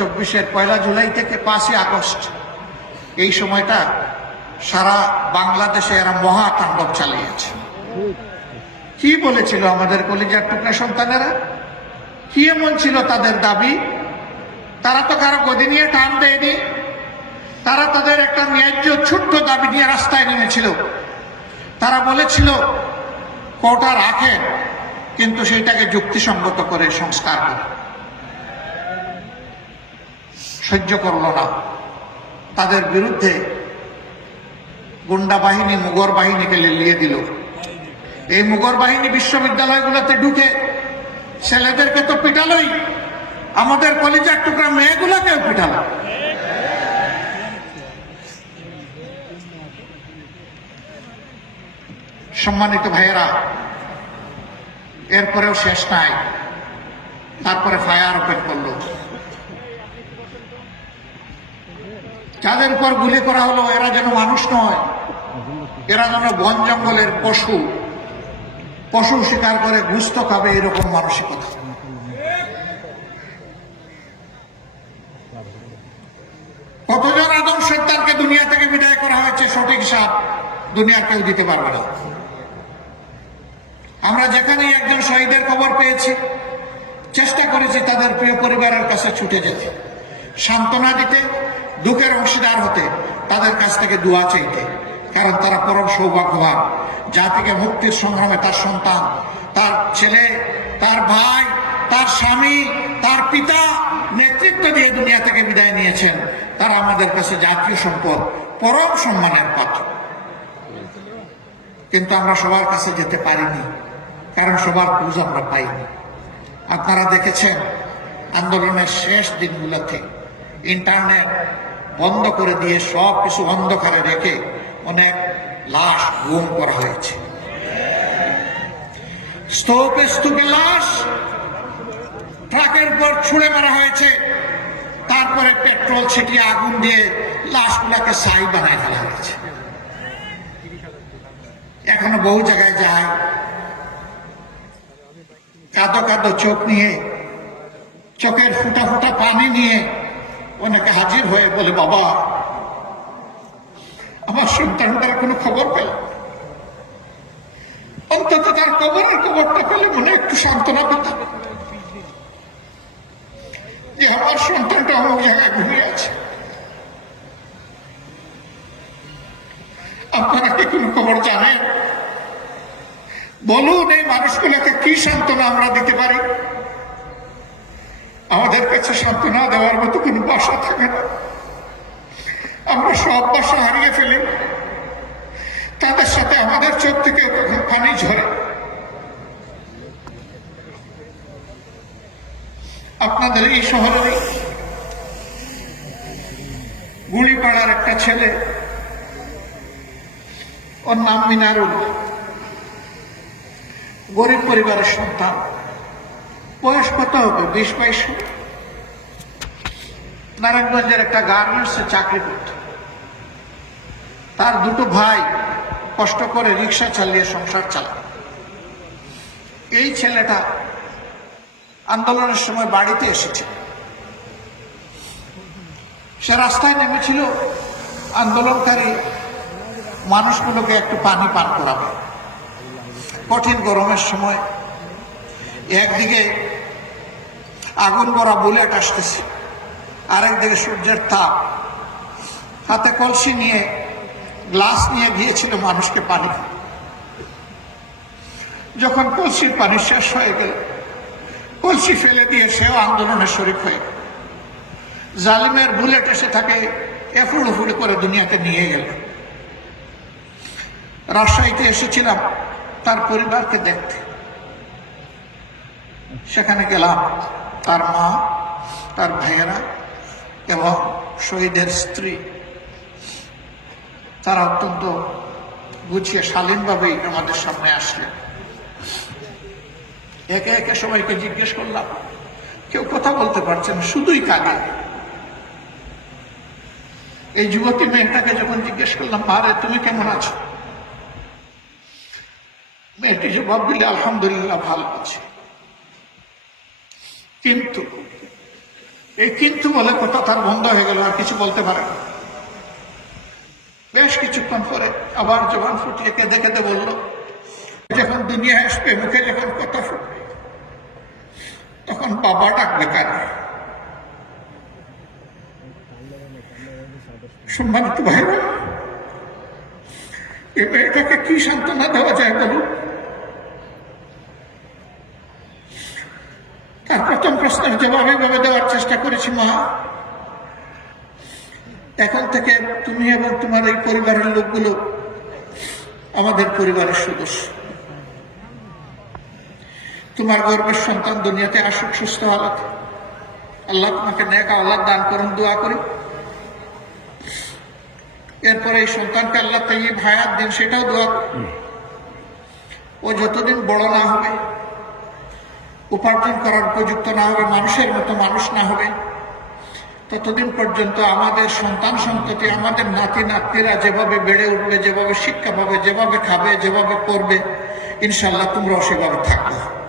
চব্বিশের পয়লা জুলাই থেকে পাঁচই আগস্ট। এই সময়টা সারা বাংলাদেশে এরা মহাতাণ্ডব চালিয়েছে। কি বলেছিল আমাদের কলিজার টুকরা সন্তানেরা? কি এমন ছিল তাদের দাবি? তারা তো কারও গদি নিয়ে টান দেয়নি। তারা তাদের একটা ন্যায্য ছোট্ট দাবি নিয়ে রাস্তায় নেমেছিল। তারা বলেছিল, কোটা রাখেন, কিন্তু সেইটাকে যুক্তিসঙ্গত করে সংস্কার করে সহ্য করল না। তাদের বিরুদ্ধে গুন্ডা বাহিনী মুগর বাহিনীকে লেলিয়ে দিল। এই মুগর বাহিনী বিশ্ববিদ্যালয়গুলোতে ঢুকে ছেলেদেরকে তো পিটালই, আমাদের কলেজের টুকরা মেয়েগুলোকেও পিটালো। সম্মানিত ভাইয়েরা, এরপরেও শেষ নাই। তারপরে ফায়ার ওপেন করল। যাদের উপর গুলি করা হলো, এরা যেন মানুষ নয়, এরা যেন বন জঙ্গলের পশু। পশু শিকার করে গুস্ত খাবে এরকম মানসিকতা। কতজন আদম সত্তারকে দুনিয়া থেকে বিদায় করা হয়েছে? সঠিক হিসাব দুনিয়ার কেউ দিতে পারবে না। আমরা যেখানেই একজন শহীদের খবর পেয়েছি, চেষ্টা করেছি তাদের প্রিয় পরিবারের কাছে ছুটে যেতে। সান্ত্বনা দিতে দুঃখের অংশীদার হতে তাদের কাছ থেকে দোয়া চাইতে, কারণ তারা পরম সৌভাগ্যবান। জাতিকে মুক্তির সংগ্রামে তার সন্তান, তার ছেলে, তার ভাই, তার স্বামী, তার পিতা নেতৃত্ব দিয়ে দুনিয়া থেকে বিদায় নিয়েছেন। তারা আমাদের কাছে জাতীয় সম্পদ, পরম সম্মানের পাত্র। কিন্তু আমরা সবার কাছে যেতে পারিনি, কারণ সবার খোঁজ আমরা পাইনি। আপনারা দেখেছেন আন্দোলনের শেষ দিনগুলোতে ইন্টারনেট বন্ধ করে দিয়ে সব কিছু অন্ধকারে রেখে অনেক লাশ গুম করা হয়েছে। স্তূপে স্তূপে লাশ ট্রাকের পর ছুঁড়ে মারা হয়েছে। তারপরে পেট্রোল ছিটিয়ে আগুন দিয়ে লাশগুলাকে সাই বানায় ফেলা হয়েছে। এখনও বহু জায়গায় যায়। কাদো কাদো চোখ নিয়ে, চোখের ফুটা ফুটা পানি নিয়ে অনেকে হাজির হয়ে বলে, বাবা, আমার সন্তানটার কোনো খবর পেল অন্তত তার কবরের খবরটা পেলে মনে একটু সান্ত্বনা পেতাম। যে আমার সন্তানটা অমুক জায়গায় ঘুমিয়ে আছে। আপনারা কি কোনো খবর জানেন? বলুন এই মানুষগুলোকে কি সান্ত্বনা আমরা দিতে পারি? আমাদের কাছে সান্ত্বনা দেওয়ার মতো কোনো বাসা থাকে না। আমরা সব বাসা হারিয়ে ফেলি। তাদের সাথে আমাদের চোখ থেকে পানি ঝরে। আপনাদের এই শহরে গুলিপাড়ার একটা ছেলে, ওর নাম মিনারুল। গরিব পরিবারের সন্তান। বয়স কত হবে? বিশ, বাইশ? নারায়ণগঞ্জের একটা গার্মেন্টসে চাকরি করত। তার দুটো ভাই কষ্ট করে রিক্সা চালিয়ে সংসার চালা এই ছেলেটা আন্দোলনের সময় বাড়িতে এসেছে। সে রাস্তায় নেমেছিল, আন্দোলনকারী মানুষগুলোকে একটু পানি পান করাবে। কঠিন গরমের সময় একদিকে আগুন করা বুলেট আসতেছে আরেকদিকে সূর্যের তাপ। হাতে কলসি নিয়ে, গ্লাস নিয়ে গিয়েছিল মানুষকে পানি যখন কলসির পানি শেষ হয়ে গেল, কলসি ফেলে দিয়ে সেও আন্দোলনে শরিক হয়ে। জালিমের বুলেট এসে তাকে এফুড় উফুড়ে করে দুনিয়াতে নিয়ে গেল। রাজশাহীতে এসেছিলাম তার পরিবারকে দেখতে। সেখানে গেলাম, তার মা, তার ভাইয়েরা এবং শহীদের স্ত্রী। তারা অত্যন্ত গুছিয়ে, শালীনভাবেই আমাদের সামনে আসলেন। একে একে সবাইকে জিজ্ঞেস করলাম, কেউ কথা বলতে পারছেন? শুধুই কাঁদে। এই যুবতী মেয়েটাকে যখন জিজ্ঞেস করলাম মারে তুমি কেমন আছো? মেয়েটি জবাব দিলে, আলহামদুলিল্লাহ, ভালো আছে। কিন্তু, এই কিন্তু বলে কথা তার বন্ধ হয়ে গেল, আর কিছু বলতে পারে না। বেশ কিছুক্ষণ পরে আবার জবান ফুটিয়ে কেঁদে কেঁদে বলল, যখন দুনিয়া আসবে, মুখে যখন কথা ফুটবে, তখন বাবা ডাকবে কানে। সম্মানিত ভাই এই মেয়েটাকে কি সান্ত্বনা দেওয়া যায় বলুন? তার প্রথম প্রশ্নের জবাব এইভাবে দেওয়ার চেষ্টা করেছি, মা। এখন থেকে তুমি এবং তোমার এই পরিবারের লোকগুলো আমাদের পরিবারের সদস্য। তোমার গর্বের সন্তান দুনিয়াতে আসুক সুস্থ হালত। আল্লাহ তোমাকে নেকা আল্লাহ দান করুন, দোয়া করি। এরপরে এই সন্তানকে আল্লাহ তাই ভায়াত দিন, সেটাও দোয়া ও যতদিন বড় না হবে উপার্জন করার উপযুক্ত না হবে, মানুষের মতো মানুষ না হবে। ততদিন পর্যন্ত আমাদের সন্তান সন্ততি, আমাদের নাতি নাতনিরা যেভাবে বেড়ে উঠবে, যেভাবে শিক্ষা পাবে, যেভাবে খাবে, যেভাবে করবে ইনশাল্লাহ তোমরাও সেভাবে থাকবে।